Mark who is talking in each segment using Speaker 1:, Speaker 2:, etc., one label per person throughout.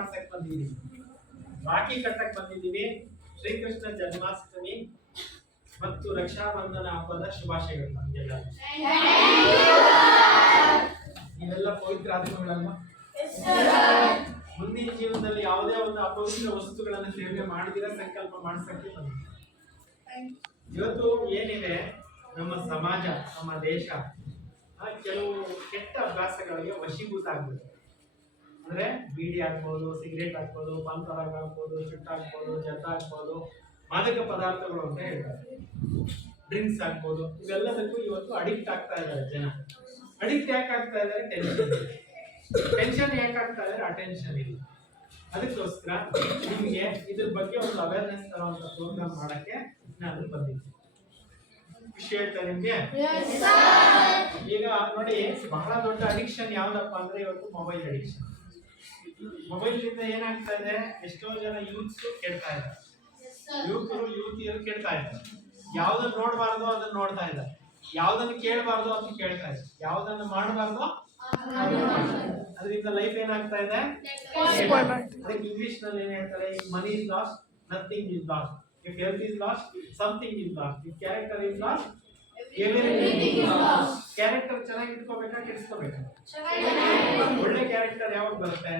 Speaker 1: ಮಾಡ್ಸಕ್ ಬಂದಿದ್ದೀವಿ ರಾಖಿ ಕಟ್ಟಕ್ ಬಂದಿದ್ದೀವಿ ಶ್ರೀಕೃಷ್ಣ ಜನ್ಮಾಷ್ಟಮಿ ಮತ್ತು ರಕ್ಷಾಬಂಧನ ಹಬ್ಬದ ಶುಭಾಶಯಗಳು ನಮಗೆಲ್ಲ ಇವೆಲ್ಲ ಪವಿತ್ರ ಆತ್ಮಗಳಲ್ಲ ಮುಂದಿನ ಜೀವನದಲ್ಲಿ ಯಾವುದೇ ಒಂದು ಅಪವಿತ್ರ ವಸ್ತುಗಳನ್ನು ಸೇವೆ ಮಾಡಿದಿರ ಸಂಕಲ್ಪ ಮಾಡಿಸಕ್ಕೆ ಬಂದಿದೆ ಇವತ್ತು ಏನಿದೆ? ನಮ್ಮ ಸಮಾಜ, ನಮ್ಮ ದೇಶ. ಕೆಲವು ಕೆಟ್ಟ ಅಭ್ಯಾಸಗಳಿಗೆ ವಶೀಭೂತ ಆಗ್ಬೇಕು ಅಂದ್ರೆ ಬೀಡಿ ಹಾಕ್ಬೋದು ಸಿಗರೇಟ್ ಹಾಕ್ಬೋದು ಪಾನ್ ಪರಾಗ ಹಾಕ್ಬೋದು ಚುಟ್ಟಾಕ್ಬೋದು ಜತ್ತ ಹಾಕ್ಬೋದು ಮಾದಕ ಪದಾರ್ಥಗಳು ಅಂತ ಹೇಳ್ತಾರೆ. ಡ್ರಿಂಕ್ಸ್ ಹಾಕ್ಬೋದು ಇವೆಲ್ಲದಕ್ಕೂ ಇವತ್ತು ಅಡಿಕ್ಟ್ ಆಗ್ತಾ ಇದ್ದಾರೆ ಜನ. ಅಡಿಕ್ಟ್ ಯಾಕೆ ಆಗ್ತಾ ಇದ್ದಾರೆ? ಟೆನ್ಷನ್ ಟೆನ್ಷನ್ ಯಾಕೆ ಆಗ್ತಾ ಇದ್ದಾರೆ? ಅಟೆನ್ಷನ್ ಇಲ್ಲ. ಅದಕ್ಕೋಸ್ಕರ ನಿಮಗೆ ಇದ್ರ ಬಗ್ಗೆ ಒಂದು ಅವೇರ್ನೆಸ್ ತರುವಂತ ಪ್ರೋಗ್ರಾಮ್ ಮಾಡಕ್ಕೆ ನಾನು ಬಂದಿದ್ದೀನಿ. ಖುಷಿ ಹೇಳ್ತಾ ನಿಮ್ಗೆ? ಈಗ ನೋಡಿ ಬಹಳ ದೊಡ್ಡ ಅಡಿಕ್ಷನ್ ಯಾವ್ದಪ್ಪ ಅಂದ್ರೆ ಇವತ್ತು ಮೊಬೈಲ್ ಅಡಿಕ್ಷನ್ ಮೊಬೈಲ್ ಇಂದ ಏನಾಗ್ತಾ ಇದೆ? ಎಷ್ಟೋ ಜನ ಯೂತ್ಸ್ ಕೇಳ್ತಾ ಇದ್ದಾರೆ. ಯುವಕರು ಯುವತಿಯರು ಕೇಳ್ತಾ ಇದ್ದಾರೆ. ಯಾವ್ದನ್ನ ನೋಡಬಾರ್ದು ಅದನ್ನ ನೋಡ್ತಾ ಇದ್ದಾರೆ. ಯಾವ್ದನ್ನ ಕೇಳಬಾರ್ದು ಅಂತ ಕೇಳ್ತಾ ಇದ್ದಾರೆ. ಯಾವ್ದನ್ನ ಮಾಡಬಾರ್ದು ಅದರಿಂದ ಲೈಫ್ ಏನಾಗ್ತಾ ಇದೆ? ಅದಕ್ಕೆ ಇಂಗ್ಲಿಷ್ನಲ್ಲಿ ಏನ್ ಹೇಳ್ತಾರೆ? Money is lost nothing is lost if health is lost something is lost if character is lost character ಚೆನ್ನಾಗಿ ಇಟ್ಕೋಬೇಕಾ? ಕೆಡಿಸ್ಕೋಬೇಕಾ? ಒಳ್ಳೆ ಕ್ಯಾರೆಕ್ಟರ್ ಯಾವಾಗ ಬರುತ್ತೆ ಒಳ್ಳೆ ಕ್ಯಾರೆಕ್ಟರ್ ಯಾವಾಗ ಬರುತ್ತೆ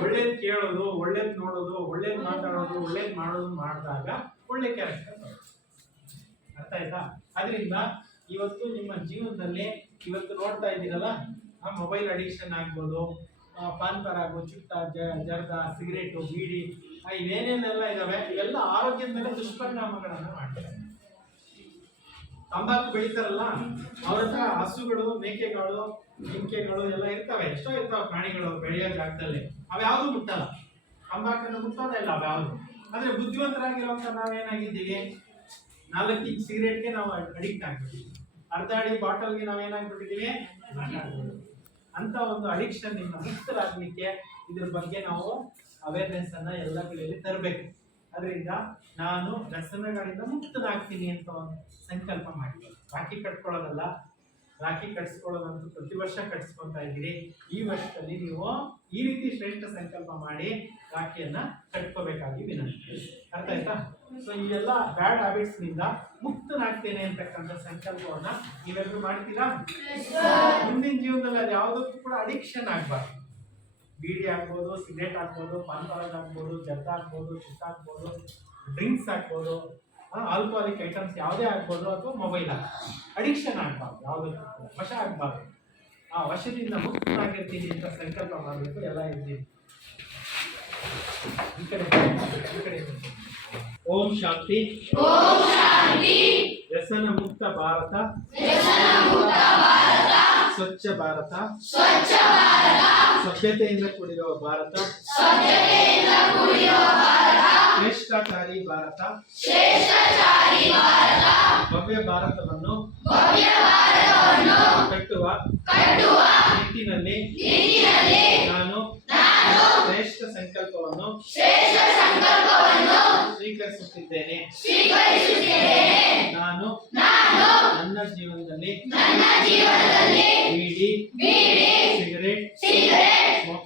Speaker 1: ಒಳ್ಳೇದ್ ಕೇಳೋದು ಒಳ್ಳೇದ್ ನೋಡೋದು ಒಳ್ಳೇದ್ ಮಾತಾಡೋದು ಒಳ್ಳೇದ್ ಮಾಡೋದು ಮಾಡಿದಾಗ ಒಳ್ಳೆ ಕ್ಯಾರೆಕ್ಟರ್ ಅರ್ಥ ಆಯ್ತಾ? ಅದರಿಂದ ಇವತ್ತು ನಿಮ್ಮ ಜೀವನದಲ್ಲಿ ಇವತ್ತು ನೋಡ್ತಾ ಇದ್ದೀರಲ್ಲ ಆ ಮೊಬೈಲ್ ಅಡಿಕ್ಷನ್ ಆಗ್ಬೋದು ಪಾನ್ ಪರಾಗು ಚುಟ್ಟ ಜರ್ದ ಸಿಗರೇಟು ಬೀಡಿ ಇವೇನೇನೆಲ್ಲ ಇದಾವೆ ಇವೆಲ್ಲ ಆರೋಗ್ಯದ ಮೇಲೆ ದುಷ್ಪರಿಣಾಮಗಳನ್ನು ಮಾಡ್ತಾರೆ ತಂಬಾಕು ಬೆಳಿತಾರಲ್ಲ, ಅವ್ರ ಹತ್ರ ಹಸುಗಳು, ಮೇಕೆಗಳು, ಜಿಂಕೆಗಳು ಎಲ್ಲ ಇರ್ತವೆ. ಎಷ್ಟೋ ಇರ್ತಾವೆ ಪ್ರಾಣಿಗಳು ಬೆಳೆಯೋ ಜಾಗದಲ್ಲಿ. ಅವ್ಯಾವುದು ಮುಟ್ಟಲ್ಲ. ತಂಬಾಕನ್ನು ಮುಟ್ಟೋದೇ ಇಲ್ಲ ಅವ್ಯಾವುದು ಆದರೆ ಬುದ್ಧಿವಂತರಾಗಿರುವಂತ ನಾವೇನಾಗಿದ್ದೀವಿ? ನಾಲ್ಕು ಇಂಚ್ ಸಿಗರೇಟ್ಗೆ ನಾವು ಅಡಿಕ್ಟ್ ಆಗ್ಬಿಟ್ಟಿದ್ದೀವಿ. ಅರ್ಧ ಅಡಿ ಬಾಟಲ್ಗೆ ನಾವೇನಾಗ್ಬಿಟ್ಟಿದ್ದೀವಿ? ಅಂತ ಒಂದು ಅಡಿಕ್ಷನ್ ಮುಕ್ತರಾಗ್ಲಿಕ್ಕೆ ಇದ್ರ ಬಗ್ಗೆ ನಾವು ಅವೇರ್ನೆಸ್ ಅನ್ನ ಎಲ್ಲ ಕಡೆಯಲ್ಲಿ ತರಬೇಕು. ಅದರಿಂದ ನಾನು ವ್ಯಸನಗಳಿಂದ ಮುಕ್ತನಾಗ್ತೀನಿ ಅಂತ ಒಂದು ಸಂಕಲ್ಪ ಮಾಡಿ ರಾಖಿ ಕಟ್ಕೊಳ್ಳೋದಲ್ಲ ರಾಖಿ ಕಟ್ಸ್ಕೊಳ್ಳೋದಂತೂ ಪ್ರತಿ ವರ್ಷ ಕಟ್ಸ್ಕೊತಾ ಇದ್ದೀರಿ. ಈ ವರ್ಷದಲ್ಲಿ ನೀವು ಈ ರೀತಿ ಶ್ರೇಷ್ಠ ಸಂಕಲ್ಪ ಮಾಡಿ ರಾಖಿಯನ್ನ ಕಟ್ಕೋಬೇಕಾಗಿ ವಿನಂತಿ. ಅರ್ಥ ಆಯ್ತಾ? ಸೊ ಈ ಎಲ್ಲ ಬ್ಯಾಡ್ ಹ್ಯಾಬಿಟ್ಸ್ನಿಂದ ಮುಕ್ತನಾಗ್ತೇನೆ ಅಂತಕ್ಕಂಥ ಸಂಕಲ್ಪವನ್ನ ನೀವೆಲ್ಲರೂ ಮಾಡ್ತೀರಾ? ಮುಂದಿನ ಜೀವನದಲ್ಲಿ ಅದು ಯಾವುದಕ್ಕೂ ಕೂಡ ಅಡಿಕ್ಷನ್ ಆಗ್ಬಾರ್ದು. ಬೀಡಿ ಹಾಕ್ಬೋದು ಸಿಗರೇಟ್ ಹಾಕ್ಬೋದು ಪಾನ್ ಪರಾಗ್ ಹಾಕ್ಬೋದು ಜರ್ದ ಹಾಕ್ಬೋದು ಚುಟ್ಟ ಹಾಕ್ಬೋದು ಡ್ರಿಂಕ್ಸ್ ಹಾಕ್ಬೋದು ಆಲ್ಕೋಹಾಲಿಕ್ ಐಟಮ್ಸ್ ಯಾವುದೇ ಆಗ್ಬೋದು ಅಥವಾ ಮೊಬೈಲ್ ಅಡಿಕ್ಷನ್ ಆಗ್ಬಾರ್ದು ಯಾವುದಕ್ಕೂ ಕೂಡ ವಶ ಆಗ್ಬಾರ್ದು. ಆ ವಶದಿಂದ ಮುಕ್ತರಾಗಿರ್ತೀನಿ ಅಂತ ಸಂಕಲ್ಪ ಮಾಡಬೇಕು ಎಲ್ಲ ಇದ್ದೀನಿ ಈ ಕಡೆ ಈ ಕಡೆ ಓಂ ಶಾಂತಿ. ವ್ಯಸನ ಮುಕ್ತ ಭಾರತ. ಸ್ವಚ್ಛ ಭಾರತ. ಸಭ್ಯತೆಯಿಂದ ಕೂಡಿರುವ ಭಾರತ. ಶ್ರೇಷ್ಠಾಚಾರಿ ಭಾರತ. ಭವ್ಯ ಭಾರತವನ್ನು ಕಟ್ಟುವ ನಿಟ್ಟಿನಲ್ಲಿ ನಾನು ಶ್ರೇಷ್ಠ ಸಂಕಲ್ಪವನ್ನು ಸ್ವೀಕರಿಸುತ್ತಿದ್ದೇನೆ. ನಾನು ನನ್ನ ಜೀವನದಲ್ಲಿ beedi cigarette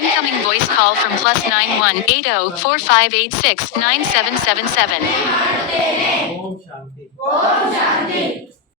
Speaker 2: Incoming voice call from plus 918045869777. Om Shanti
Speaker 1: Om Shanti